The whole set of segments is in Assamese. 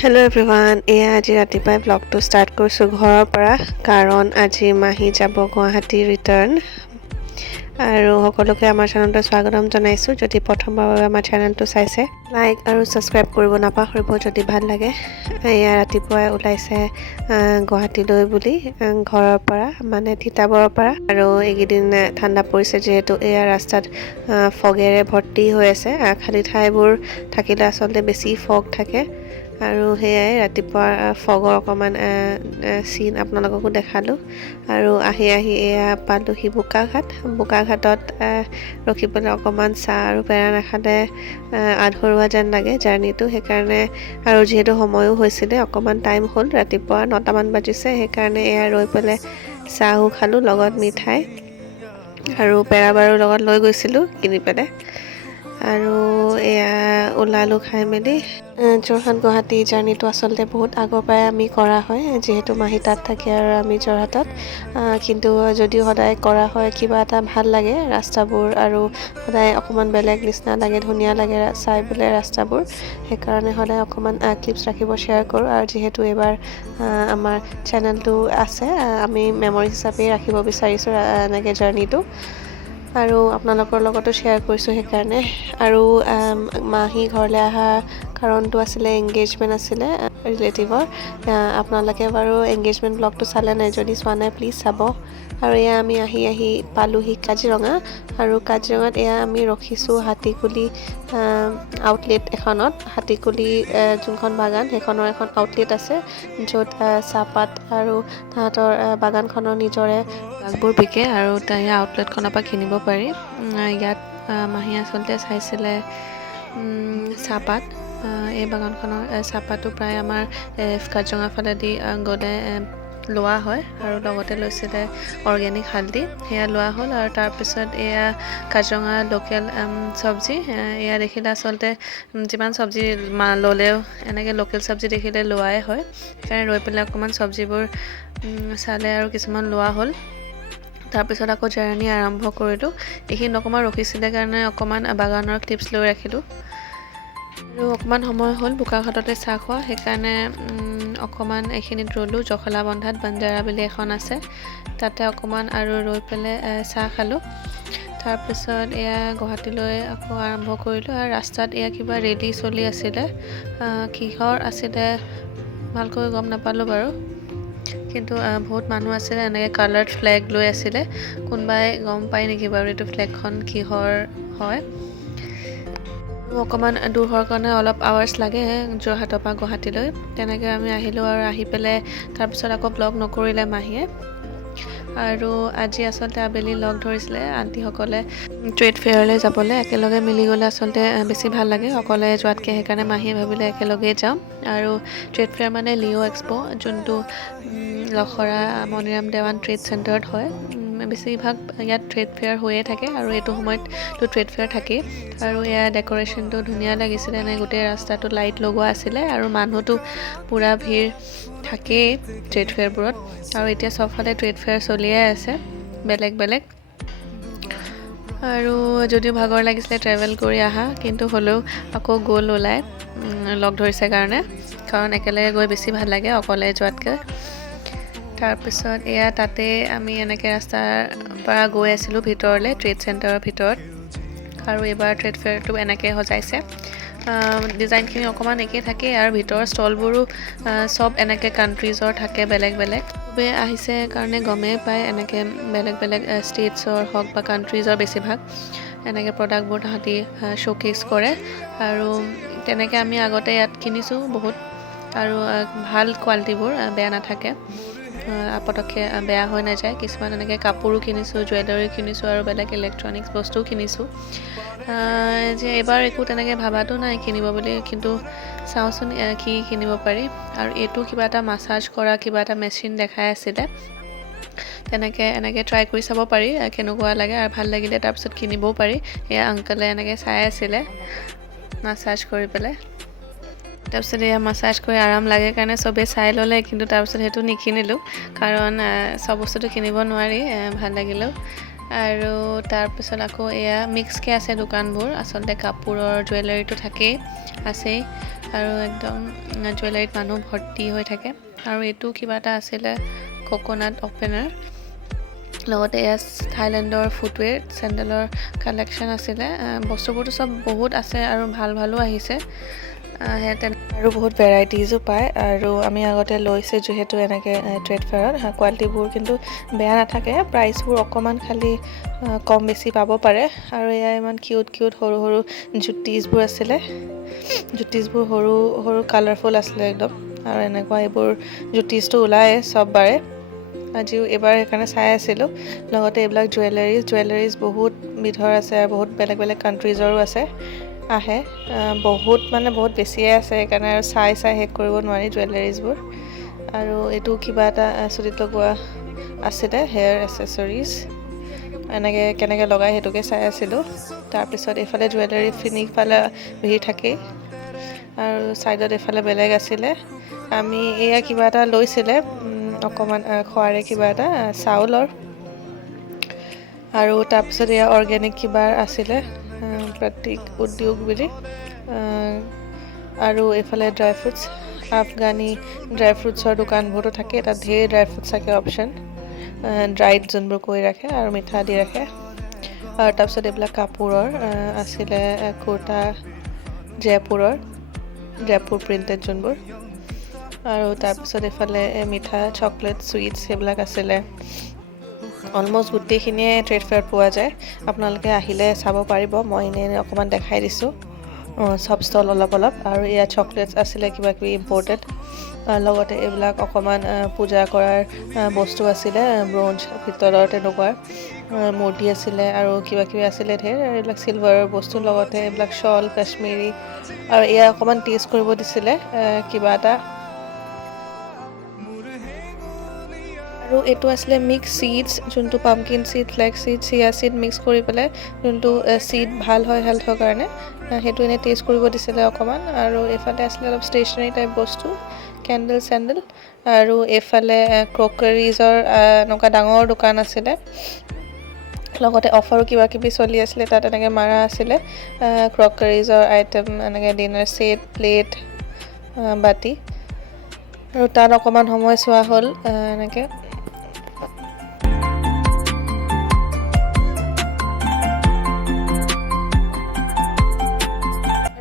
হেল্ল' এভৰিৱান, এয়া আজি ৰাতিপুৱাই ব্লগটো ষ্টাৰ্ট কৰিছোঁ ঘৰৰ পৰা, কাৰণ আজি মাহী যাব গুৱাহাটী ৰিটাৰ্ণ। আৰু সকলোকে আমাৰ চেনেলটো স্বাগতম জনাইছোঁ। যদি প্ৰথমবাৰৰ বাবে আমাৰ চেনেলটো চাইছে, লাইক আৰু ছাবস্ক্ৰাইব কৰিব নাপাহৰিব যদি ভাল লাগে। এয়া ৰাতিপুৱাই ওলাইছে গুৱাহাটীলৈ বুলি ঘৰৰ পৰা, মানে তিতাবৰৰ পৰা। আৰু এইকেইদিন ঠাণ্ডা পৰিছে যিহেতু এয়া ৰাস্তাত ফগেৰে ভৰ্তি হৈ আছে। খালী ঠাইবোৰ থাকিলে আচলতে বেছি ফগ থাকে। আৰু সেয়াই ৰাতিপুৱা ফগৰ অকণমান চিন আপোনালোককো দেখালোঁ। আৰু আহি এয়া পালোহি বোকাঘাটত ৰখি পেলাই অকণমান চাহ আৰু পেৰা নাখালে আধৰুৱা যেন লাগে জাৰ্ণিটো। সেইকাৰণে আৰু যিহেতু সময়ো হৈছিলে, অকণমান টাইম হ'ল, ৰাতিপুৱা 9টামান বাজিছে। সেইকাৰণে এয়া ৰৈ পেলাই চাহো খালোঁ, লগত মিঠাই আৰু পেৰা বাৰু লগত লৈ গৈছিলোঁ কিনি পেলাই। আৰু এয়া ওলালোঁ খাই মেলি। যোৰহাট গুৱাহাটী জাৰ্ণিটো আচলতে বহুত আগৰ পৰাই আমি কৰা হয়, যিহেতু মাহী তাত থাকে আৰু আমি যোৰহাটত। কিন্তু যদিও সদায় কৰা হয়, কিবা এটা ভাল লাগে ৰাস্তাবোৰ, আৰু সদায় অকণমান বেলেগ নিচিনা লাগে, ধুনীয়া লাগে চাই পেলাই ৰাস্তাবোৰ। সেইকাৰণে সদায় অকণমান ক্লিপছ ৰাখিব শ্বেয়াৰ কৰোঁ। আৰু যিহেতু এইবাৰ আমাৰ চেনেলটো আছে, আমি মেমৰি হিচাপে ৰাখিব বিচাৰিছোঁ এনেকৈ জাৰ্ণিটো, আৰু আপোনালোকৰ লগতো শ্বেয়াৰ কৰিছোঁ সেইকাৰণে। আৰু মাহী ঘৰলৈ অহা কাৰণটো আছিলে এংগেজমেণ্ট আছিলে ৰিলেটিভৰ। আপোনালোকে বাৰু এংগেজমেণ্ট ব্লগটো চালে নাই? যদি চোৱা নাই প্লিজ চাব। আৰু এয়া আমি আহি পালোহি কাজিৰঙা। আৰু কাজিৰঙাত এয়া আমি ৰখিছোঁ হাতীকুলি আউটলেট এখনত। হাতীকুলি যোনখন বাগান, সেইখনৰ এখন আউটলেট আছে, য'ত চাহপাত আৰু তাহাঁতৰ বাগানখনৰ নিজৰে বাগবোৰ বিকে, আৰু তাৰ আউটলেটখনৰ পৰা কিনিব পাৰি। ইয়াত মাহী আচলতে চাইছিলে চাহপাত। এই বাগানখনৰ চাহপাতটো প্ৰায় আমাৰ কাজিৰঙা ফালেদি গ'লে লোৱা হয়, আৰু লগতে লৈছিলে অৰ্গেনিক হালধি, সেয়া লোৱা হ'ল। আৰু তাৰপিছত এয়া কাজিৰঙা লোকেল চব্জি। এয়া দেখিলে আচলতে যিমান চব্জি ল'লেও এনেকৈ লোকেল চব্জি দেখিলে লোৱাই হয়। সেইকাৰণে ৰৈ পেলাই অকণমান চব্জিবোৰ চালে আৰু কিছুমান লোৱা হ'ল। তাৰপিছত আকৌ জাৰ্ণি আৰম্ভ কৰিলোঁ। এইখিনি অকণমান ৰখিছিলে কাৰণে অকণমান বাগানৰ ক্লিপছ লৈ ৰাখিলোঁ। আৰু অকণমান সময় হ'ল বোকাঘাটতে চাহ খোৱা, সেইকাৰণে অকণমান এইখিনিত ৰ'লোঁ। জখলাবন্ধাত বাঞ্জাৰা বুলি এখন আছে, তাতে অকণমান আৰু ৰৈ পেলাই চাহ খালোঁ। তাৰপিছত এয়া গুৱাহাটীলৈ আকৌ আৰম্ভ কৰিলোঁ। আৰু ৰাস্তাত এয়া কিবা ৰেলী চলি আছিলে, কিহৰ আছিলে ভালকৈ গম নাপালোঁ বাৰু, কিন্তু বহুত মানুহ আছিলে, এনেকৈ কালাৰ্ড ফ্লেগ লৈ আছিলে। কোনোবাই গম পায় নেকি বাৰু এইটো ফ্লেগখন কিহৰ হয়? অকণমান দূৰ হোৱাৰ কাৰণে অলপ আৱাৰ্ছ লাগে যোৰহাটৰ পৰা গুৱাহাটীলৈ। তেনেকৈ আমি আহিলোঁ, আৰু আহি পেলাই তাৰপিছত আকৌ ব্লগ নকৰিলে মাহীয়ে। আৰু আজি আচলতে আবেলি লগ ধৰিছিলে আণ্টিসকলে ট্ৰেড ফেয়াৰলৈ যাবলৈ। একেলগে মিলি গ'লে আচলতে বেছি ভাল লাগে অকলে যোৱাতকৈ। সেইকাৰণে মাহীয়ে ভাবিলে একেলগেই যাম। আৰু ট্ৰেড ফেয়াৰ মানে লিঅ' এক্সপ', যোনটো লখৰা মণিৰাম দেৱান ট্ৰেড চেণ্টাৰত হয়। বেছিভাগ ইয়াত ট্ৰেড ফেয়াৰ হৈয়ে থাকে, আৰু এইটো সময়ততো ট্ৰেড ফেয়াৰ থাকেই। আৰু ইয়াৰ ডেক'ৰেশ্যনটো ধুনীয়া লাগিছিলে, এনেকৈ গোটেই ৰাস্তাটো লাইট লগোৱা আছিলে, আৰু মানুহটো পূৰা ভিৰ থাকেই ট্ৰেড ফেয়াৰবোৰত। আৰু এতিয়া চবফালে ট্ৰেড ফেয়াৰ চলিয়ে আছে বেলেগ। আৰু যদিও ভাগৰ লাগিছিলে ট্ৰেভেল কৰি অহা, কিন্তু হ'লেও আকৌ গ'ল ওলাই লগ ধৰিছে কাৰণে, কাৰণ একেলগে গৈ বেছি ভাল লাগে অকলে যোৱাতকৈ। তাৰপিছত এয়া তাতে আমি এনেকৈ ৰাস্তাৰ পৰা গৈ আছিলোঁ ভিতৰলৈ, ট্ৰেড চেণ্টাৰৰ ভিতৰত। আৰু এইবাৰ ট্ৰেড ফেয়াৰটো এনেকৈ সজাইছে। ডিজাইনখিনি অকণমান একেই থাকে, আৰু ভিতৰৰ ষ্টলবোৰো চব এনেকৈ কাণ্ট্ৰিজৰ থাকে বেলেগ। চবেই আহিছে কাৰণে গমেই পায়, এনেকৈ বেলেগ ষ্টেটছৰ হওক বা কাণ্ট্ৰিজৰ বেছিভাগ এনেকৈ প্ৰডাক্টবোৰ তাহাঁতি শ্ব'কেছ কৰে। আৰু তেনেকৈ আমি আগতে ইয়াত কিনিছোঁ বহুত, আৰু ভাল কোৱালিটিবোৰ, বেয়া নাথাকে, পটককৈ বেয়া হৈ নাযায়। কিছুমান এনেকৈ কাপোৰো কিনিছোঁ, জুৱেলাৰী কিনিছোঁ, আৰু বেলেগ ইলেক্ট্ৰনিক্স বস্তুও কিনিছোঁ। যে এইবাৰ একো তেনেকৈ ভাবাতো নাই কিনিব বুলি, কিন্তু চাওঁচোন কি কিনিব পাৰি। আৰু এইটো কিবা এটা মাছাজ কৰা কিবা এটা মেচিন দেখাই আছিলে, এনেকৈ ট্ৰাই কৰি চাব পাৰি কেনেকুৱা লাগে, আৰু ভাল লাগিলে তাৰপিছত কিনিবও পাৰি। এয়া আংকলে এনেকৈ চাই আছিলে মাছাজ কৰি পেলাই। তাৰপিছত এয়া মাছাজ কৰি আৰাম লাগে কাৰণে চবেই চাই ল'লে, কিন্তু তাৰপিছত সেইটো নিকিনিলোঁ, কাৰণ চব বস্তুটো কিনিব নোৱাৰি ভাল লাগিলেও। আৰু তাৰপিছত আকৌ এয়া মিক্সকৈ আছে দোকানবোৰ আচলতে কাপোৰৰ জুৱেলাৰীটো থাকেই আছেই আৰু একদম জুৱেলাৰীত মানুহ ভৰ্তি হৈ থাকে আৰু এইটো কিবা এটা আছিলে কোকোনাট অপেনাৰ লগতে এয়া থাইলেণ্ডৰ ফুটৱেৰ চেণ্ডেলৰ কালেকশ্যন আছিলে বস্তুবোৰতো চব বহুত আছে আৰু ভালো আহিছে আৰু বহুত ভেৰাইটিজো পায় আৰু আমি আগতে লৈছোঁ যিহেতু এনেকৈ ট্ৰেড ফেয়াৰত কোৱালিটিবোৰ কিন্তু বেয়া নাথাকে প্ৰাইচবোৰ অকণমান খালি কম বেছি পাব পাৰে আৰু এয়া ইমান কিউট সৰু জুটিছবোৰ আছিলে জুটিছবোৰ সৰু কালাৰফুল আছিলে একদম আৰু এনেকুৱা এইবোৰ জুটিছটো ওলায় চব বাৰে আজিও এইবাৰ সেইকাৰণে চাই আছিলোঁ লগতে এইবিলাক জুৱেলাৰিজ বহুত বিধৰ আছে আৰু বহুত বেলেগ কাণ্ট্ৰিজৰো আছে আহে বহুত বেছিয়ে আছে সেইকাৰণে আৰু চাই শেষ কৰিব নোৱাৰি জুৱেলাৰিজবোৰ আৰু এইটো কিবা এটা চুলিত লগোৱা আছিলে হেয়াৰ এচেছৰিজ এনেকৈ কেনেকৈ লগাই সেইটোকে চাই আছিলোঁ তাৰপিছত এইফালে জুৱেলাৰী ফালে ভিৰ থাকেই আৰু ছাইডত এইফালে বেলেগ আছিলে আমি এয়া কিবা এটা লৈছিলে অকণমান খোৱাৰে কিবা এটা চাউলৰ আৰু তাৰপিছত এয়া অৰ্গেনিক কিবা আছিলে প্ৰতীক উদ্যোগ বুলি আৰু এইফালে ড্ৰাই ফ্ৰুটছ আফগানী ড্ৰাই ফ্ৰুটছৰ দোকানবোৰতো থাকে তাত ধেৰ ড্ৰাই ফ্ৰুটছ থাকে অপশ্যন ড্ৰাইড যোনবোৰ কৰি ৰাখে আৰু মিঠা দি ৰাখে আৰু তাৰপিছত এইবিলাক কাপোৰৰ আছিলে কুৰ্তা জয়পুৰ প্ৰিণ্টেড যোনবোৰ আৰু তাৰপিছত এইফালে মিঠা চকলেট চুইটছ সেইবিলাক আছিলে অলমষ্ট গোটেইখিনিয়ে ট্ৰেড ফেয়াৰত পোৱা যায় আপোনালোকে আহিলে চাব পাৰিব মই এনেই অকণমান দেখাই দিছোঁ চব ষ্টল অলপ আৰু এয়া চকলেটছ আছিলে কিবাকিবি ইম্পৰ্টেড লগতে এইবিলাক অকণমান পূজা কৰাৰ বস্তু আছিলে ব্ৰঞ্জ পিতলৰ তেনেকুৱা মূৰ্তি আছিলে আৰু কিবাকিবি আছিলে ধেৰ আৰু এইবিলাক চিলভাৰৰ বস্তুৰ লগতে এইবিলাক শ্বল কাশ্মীৰী আৰু এয়া অকণমান টেষ্ট কৰিব দিছিলে কিবা এটা আৰু এইটো আছিলে মিক্স চিডছ যোনটো পাম্পকিন চিড ফ্লেক্স চিড চিয়া চিড মিক্স কৰি পেলাই যোনটো চিড ভাল হয় হেল্থৰ কাৰণে সেইটো এনেই টেষ্ট কৰিব দিছিলে অকণমান আৰু এইফালে আছিলে অলপ ষ্টেচনাৰী টাইপ বস্তু চেণ্ডেল আৰু এইফালে ক্ৰকাৰিজৰ এনেকুৱা ডাঙৰ দোকান আছিলে লগতে অফাৰো কিবাকিবি চলি আছিলে তাত এনেকৈ মাৰা আছিলে ক্ৰকাৰিজৰ আইটেম এনেকৈ ডিনাৰ ছেট প্লেট বাতি আৰু তাত অকণমান সময় চোৱা হ'ল এনেকৈ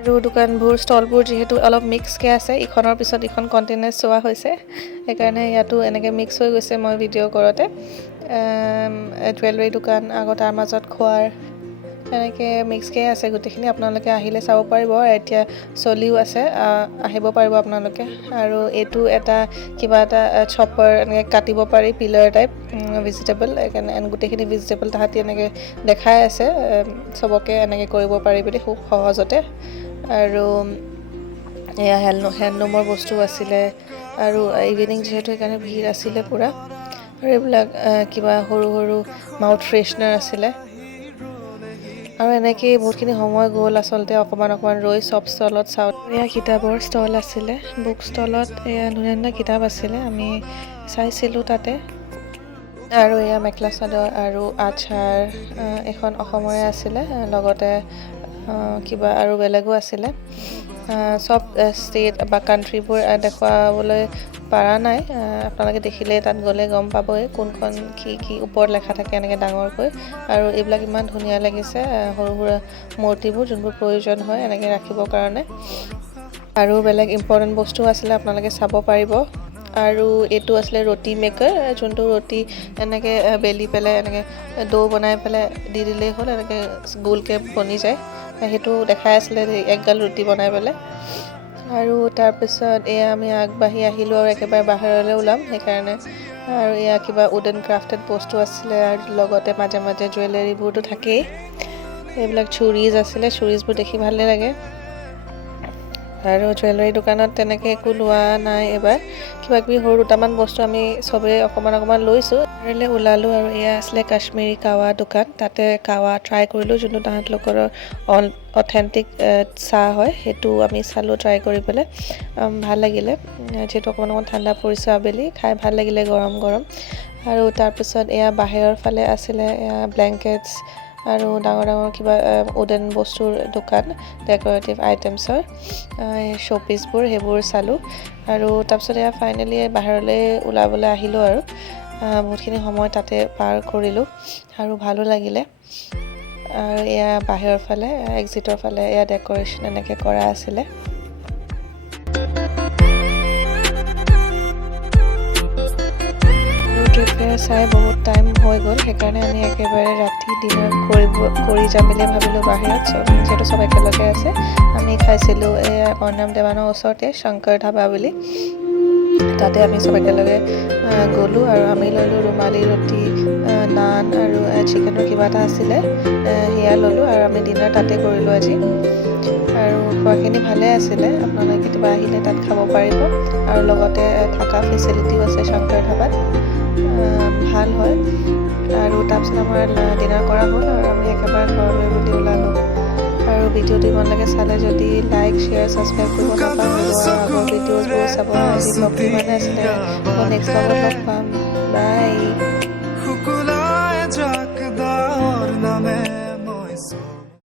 আৰু দোকানবোৰ ষ্টলবোৰ যিহেতু অলপ মিক্সকৈ আছে ইখনৰ পিছত ইখন কণ্টেইনাৰ চোৱা হৈছে সেইকাৰণে ইয়াতো এনেকৈ মিক্স হৈ গৈছে মই ভিডিঅ' কৰোঁতে জুৱেলাৰী দোকান আকৌ তাৰ মাজত খোৱাৰ এনেকৈ মিক্সকৈ আছে গোটেইখিনি আপোনালোকে আহিলে চাব পাৰিব এতিয়া চলিও আছে আহিব পাৰিব আপোনালোকে আৰু এইটো এটা কিবা এটা চপাৰ এনেকৈ কাটিব পাৰি পিলাৰ টাইপ ভেজিটেবল সেইকাৰণে গোটেইখিনি ভেজিটেবল তাহাঁতি এনেকৈ দেখাই আছে চবকে এনেকৈ কৰিব পাৰি বুলি খুব সহজতে আৰু এয়া হেণ্ডলুমৰ বস্তু আছিলে আৰু ইভিনিং যিহেতু সেইকাৰণে ভিৰ আছিলে পূৰা আৰু এইবিলাক কিবা সৰু মাউথ ফ্ৰেছনাৰ আছিলে আৰু এনেকৈ বহুতখিনি সময় গ'ল আচলতে অকণমান ৰৈ চব ষ্টলত চাওঁ এয়া কিতাপৰ ষ্টল আছিলে বুক ষ্টলত এয়া ধুনীয়া কিতাপ আছিলে আমি চাইছিলোঁ তাতে আৰু এয়া মেখেলা চাদৰ আৰু আচাৰ এখন অসমৰে আছিলে লগতে কিবা আৰু বেলেগো আছিলে চব ষ্টেট বা কাণ্ট্ৰিবোৰ দেখুৱাবলৈ পৰা নাই আপোনালোকে দেখিলে তাত গ'লে গম পাবই কোনখন কি ওপৰত লেখা থাকে এনেকৈ ডাঙৰকৈ আৰু এইবিলাক ইমান ধুনীয়া লাগিছে সৰু সুৰা মূৰ্তিবোৰ যোনবোৰ প্ৰয়োজন হয় এনেকৈ ৰাখিবৰ কাৰণে আৰু বেলেগ ইম্পৰ্টেণ্ট বস্তু আছিলে আপোনালোকে চাব পাৰিব আৰু এইটো আছিলে ৰুটি মেকাৰ যোনটো ৰুটি এনেকৈ বেলি পেলাই এনেকৈ ডো বনাই পেলাই দি দিলেই হ'ল এনেকৈ গোলকৈ বনি যায় সেইটো দেখাই আছিলে একগাল ৰুটি বনাই পেলাই আৰু তাৰপিছত এয়া আমি আগবাঢ়ি আহিলোঁ আৰু একেবাৰে বাহিৰলৈ ওলাম সেইকাৰণে আৰু এয়া কিবা উডেন ক্ৰাফটেড বস্তু আছিলে আৰু লগতে মাজে জুৱেলাৰীবোৰতো থাকেই এইবিলাক চুৰিজ আছিলে চুৰিজবোৰ দেখি ভালেই লাগে আৰু জুৱেলাৰী দোকানত তেনেকৈ একো লোৱা নাই এইবাৰ কিবাকিবি সৰু দুটামান বস্তু আমি চবেই অকণমান লৈছোঁ বাহিৰলৈ ওলালোঁ আৰু এয়া আছিলে কাশ্মীৰী কাৱা দোকান তাতে কাৱা ট্ৰাই কৰিলোঁ যোনটো তাহাঁতলোকৰ অথেণ্টিক চাহ হয় সেইটো আমি চালোঁ ট্ৰাই কৰি পেলাই ভাল লাগিলে যিহেতু অকণমান ঠাণ্ডা পৰিছে আবেলি খাই ভাল লাগিলে গৰম আৰু তাৰপিছত এয়া বাহিৰৰ ফালে আছিলে এয়া ব্লেংকেটছ আৰু ডাঙৰ ডাঙৰ কিবা উডেন বস্তুৰ দোকান ডেক'ৰেটিভ আইটেমছৰ শ্ব'পিচবোৰ সেইবোৰ চালোঁ আৰু তাৰপিছত এয়া ফাইনেলি বাহিৰলৈ ওলাবলৈ আহিলোঁ আৰু বহুতখিনি সময় তাতে পাৰ কৰিলোঁ আৰু ভালো লাগিলে আৰু এয়া বাহিৰৰ ফালে এক্সিটৰ ফালে এয়া ডেক'ৰেশ্যন এনেকৈ কৰা আছিলে চাই বহুত টাইম হৈ গ'ল সেইকাৰণে আমি একেবাৰে ৰাতি ডিনাৰ কৰি যাম বুলি ভাবিলোঁ বাহিৰত যিহেতু চব একেলগে আছে আমি খাইছিলোঁ এয়া অৰ্ণাম দেৱানৰ ওচৰতে শংকৰ ধাবা বুলি তাতে আমি চব একেলগে গ'লোঁ আৰু আমি ল'লোঁ ৰুমালী ৰুটি নান আৰু চিকেনৰ কিবা এটা আছিলে সেয়া ল'লোঁ আৰু আমি ডিনাৰ তাতে কৰিলোঁ আজি আৰু খোৱাখিনি ভালে আছিলে আপোনালোকে কেতিয়াবা আহিলে তাত খাব পাৰিব আৰু লগতে থকা ফেচিলিটিও আছে শংকৰ ধাবাত ভাল হয় আৰু তাৰপিছত আমাৰ ডিনাৰ কৰা হ'ল আৰু আমি একেবাৰে ঘৰলৈ বুলি ওলালোঁ আৰু ভিডিঅ'টো ইমান লাগে চালে যদি লাইক শ্বেয়াৰ ছাবস্ক্ৰাইব কৰিব নাপাহৰিব আৰু আগৰ ভিডিঅ'বোৰ চাব আজি ব্লগটো ইমানে আছিলে নেক্সট ব্লগত লগ পাম বাই